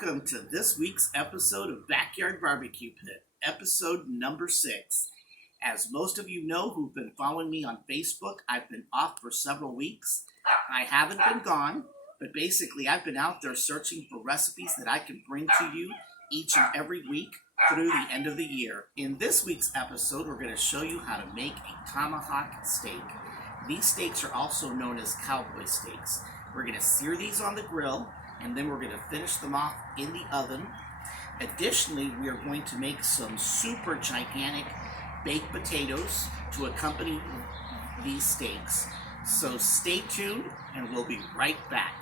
welcome to this week's episode of Backyard Barbecue Pit, episode number 6. As most of you know who've been following me on Facebook, I've been off for several weeks. I haven't been gone, but basically I've been out there searching for recipes that I can bring to you each and every week through the end of the year. In this week's episode, we're going to show you how to make a tomahawk steak. These steaks are also known as cowboy steaks. We're going to sear these on the grill, and then we're going to finish them off in the oven. Additionally, we are going to make some super gigantic baked potatoes to accompany these steaks. So stay tuned, and we'll be right back.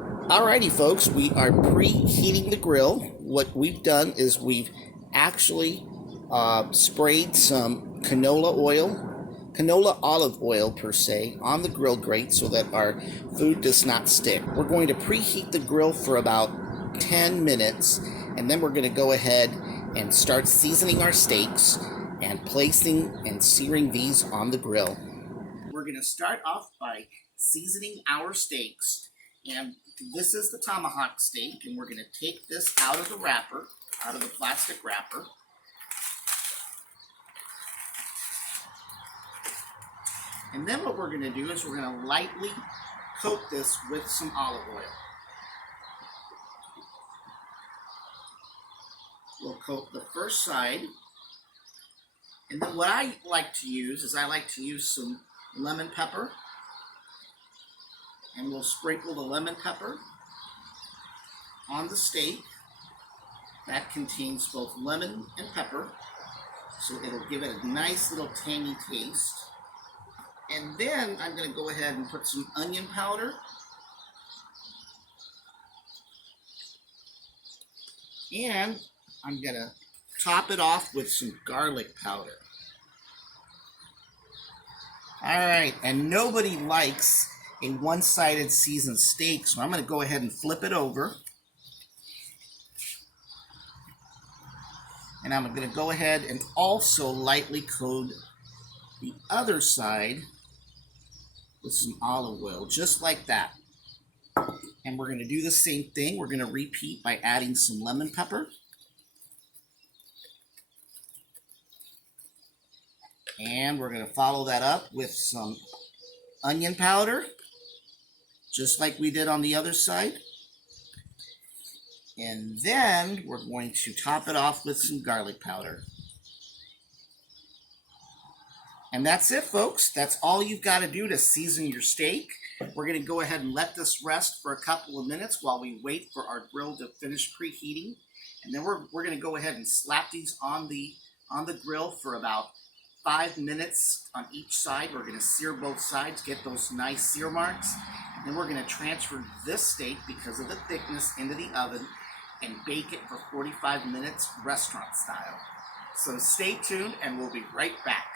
Alrighty, folks, we are preheating the grill. What we've done is we've actually sprayed some canola olive oil per se, on the grill grate so that our food does not stick. We're going to preheat the grill for about 10 minutes, and then we're going to go ahead and start seasoning our steaks and placing and searing these on the grill. We're going to start off by seasoning our steaks, and this is the tomahawk steak, and we're going to take this out of the wrapper, out of the plastic wrapper. And then what we're going to do is we're going to lightly coat this with some olive oil. We'll coat the first side. And then what I like to use is I like to use some lemon pepper. And we'll sprinkle the lemon pepper on the steak. That contains both lemon and pepper, so it'll give it a nice little tangy taste. And then I'm going to go ahead and put some onion powder. And I'm going to top it off with some garlic powder. Alright, and nobody likes a one-sided seasoned steak, so I'm going to go ahead and flip it over. And I'm going to go ahead and also lightly coat the other side with some olive oil, just like that. And we're going to do the same thing. We're going to repeat by adding some lemon pepper. And we're going to follow that up with some onion powder, just like we did on the other side. And then we're going to top it off with some garlic powder. And that's it, folks. That's all you've got to do to season your steak. We're going to go ahead and let this rest for a couple of minutes while we wait for our grill to finish preheating. And then we're going to go ahead and slap these on the grill for about 5 minutes on each side. We're going to sear both sides, get those nice sear marks. And then we're going to transfer this steak, because of the thickness, into the oven and bake it for 45 minutes restaurant style. So stay tuned, and we'll be right back.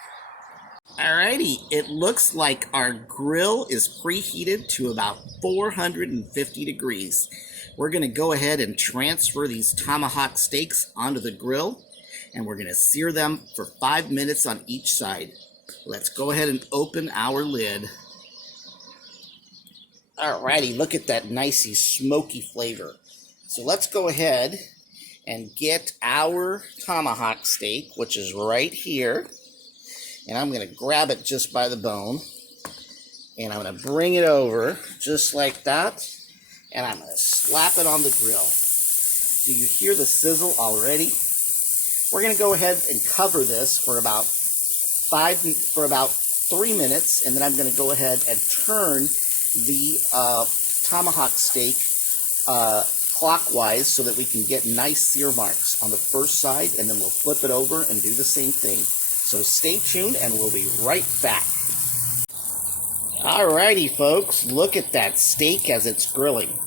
Alrighty, it looks like our grill is preheated to about 450 degrees. We're going to go ahead and transfer these tomahawk steaks onto the grill, and we're going to sear them for 5 minutes on each side. Let's go ahead and open our lid. Alrighty, look at that nicey smoky flavor. So let's go ahead and get our tomahawk steak, which is right here. And I'm going to grab it just by the bone, and I'm going to bring it over just like that, and I'm going to slap it on the grill. Do you hear the sizzle already? We're going to go ahead and cover this for about 3 minutes, and then I'm going to go ahead and turn the tomahawk steak clockwise so that we can get nice sear marks on the first side, and then we'll flip it over and do the same thing. So stay tuned, and we'll be right back. Alrighty, folks, look at that steak as it's grilling.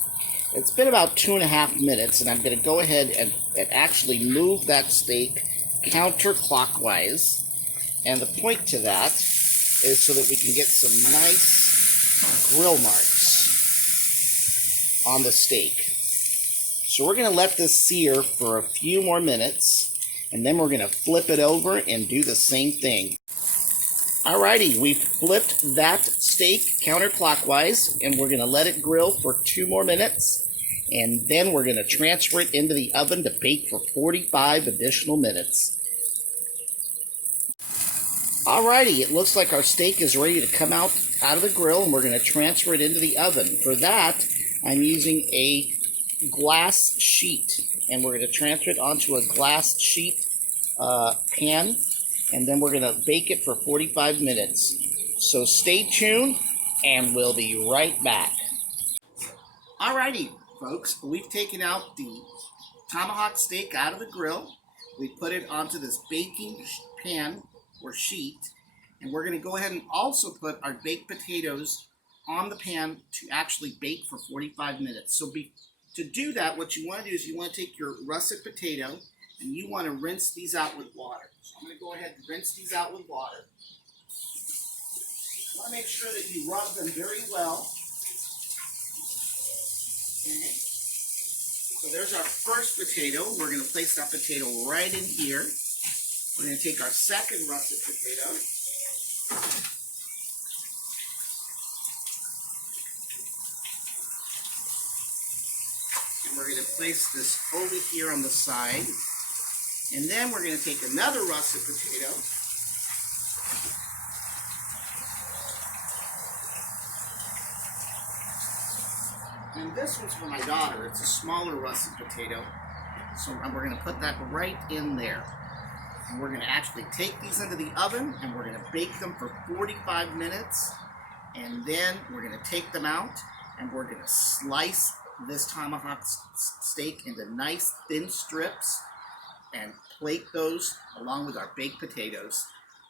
It's been about 2.5 minutes, and I'm going to go ahead and actually move that steak counterclockwise. And the point to that is so that we can get some nice grill marks on the steak. So we're going to let this sear for a few more minutes, and then we're going to flip it over and do the same thing. Alrighty, we flipped that steak counterclockwise, and we're going to let it grill for 2 more minutes. And then we're going to transfer it into the oven to bake for 45 additional minutes. Alrighty, it looks like our steak is ready to come out of the grill, and we're going to transfer it into the oven. For that, I'm using a glass sheet, and we're going to transfer it onto a glass sheet pan, and then we're going to bake it for 45 minutes. So stay tuned, and we'll be right back. Alrighty, folks, we've taken out the tomahawk steak out of the grill. We put it onto this baking pan or sheet, and we're going to go ahead and also put our baked potatoes on the pan to actually bake for 45 minutes. So to do that, what you want to do is you want to take your russet potato and you want to rinse these out with water. So I'm going to go ahead and rinse these out with water. You want to make sure that you rub them very well. Okay. So there's our first potato. We're going to place that potato right in here. We're going to take our second russet potato. And we're going to place this over here on the side. And then we're going to take another russet potato. And this one's for my daughter. It's a smaller russet potato. So we're going to put that right in there. And we're going to actually take these into the oven, and we're going to bake them for 45 minutes. And then we're going to take them out, and we're going to slice this tomahawk steak into nice thin strips and plate those along with our baked potatoes.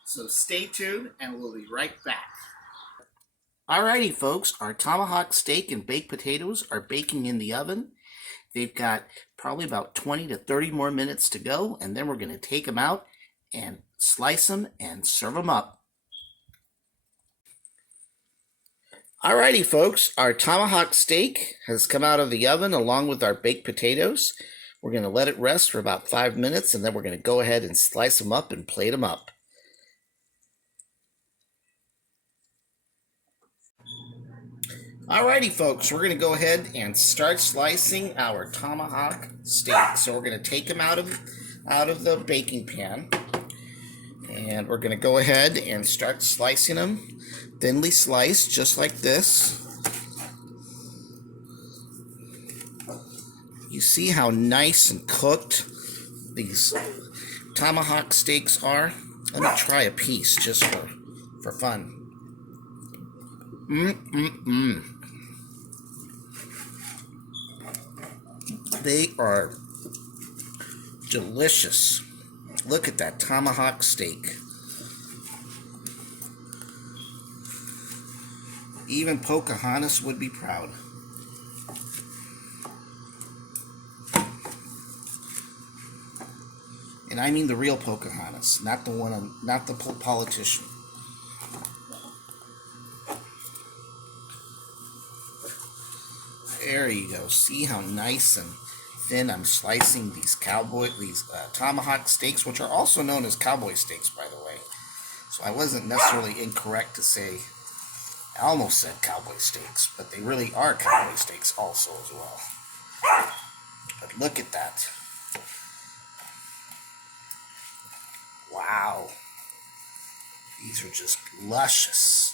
So stay tuned, and we'll be right back. Alrighty, folks, our tomahawk steak and baked potatoes are baking in the oven. They've got probably about 20 to 30 more minutes to go, and then we're going to take them out and slice them and serve them up. Alrighty, folks, our tomahawk steak has come out of the oven along with our baked potatoes. We're going to let it rest for about 5 minutes, and then we're going to go ahead and slice them up and plate them up. Alrighty, folks, we're going to go ahead and start slicing our tomahawk steak. So we're going to take them out of the baking pan, and we're going to go ahead and start slicing them, thinly sliced, just like this. You see how nice and cooked these tomahawk steaks are? Let me try a piece just for fun. They are delicious. Look at that tomahawk steak. Even Pocahontas would be proud. And I mean the real Pocahontas, not the politician. There you go. See how nice and thin I'm slicing these tomahawk steaks, which are also known as cowboy steaks, by the way. So I wasn't necessarily incorrect to say, I almost said cowboy steaks, but they really are cowboy steaks also as well. But look at that. Wow. These are just luscious.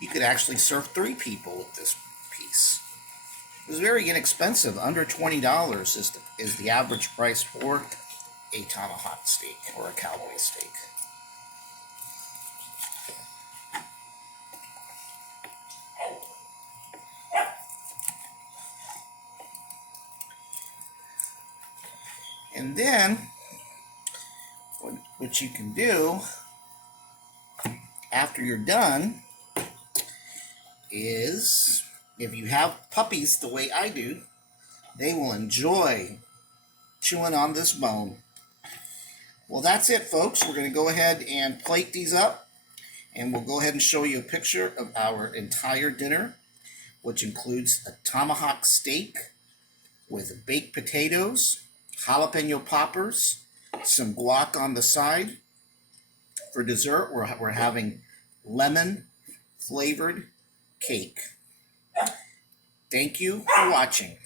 You could actually serve 3 people with this piece. It was very inexpensive. Under $20 is the average price for a tomahawk steak or a cowboy steak. And then, what you can do after you're done is, if you have puppies the way I do, they will enjoy chewing on this bone. Well, that's it, folks. We're going to go ahead and plate these up, and we'll go ahead and show you a picture of our entire dinner, which includes a tomahawk steak with baked potatoes, jalapeno poppers, some guac on the side. For dessert, we're having lemon flavored cake. Thank you for watching.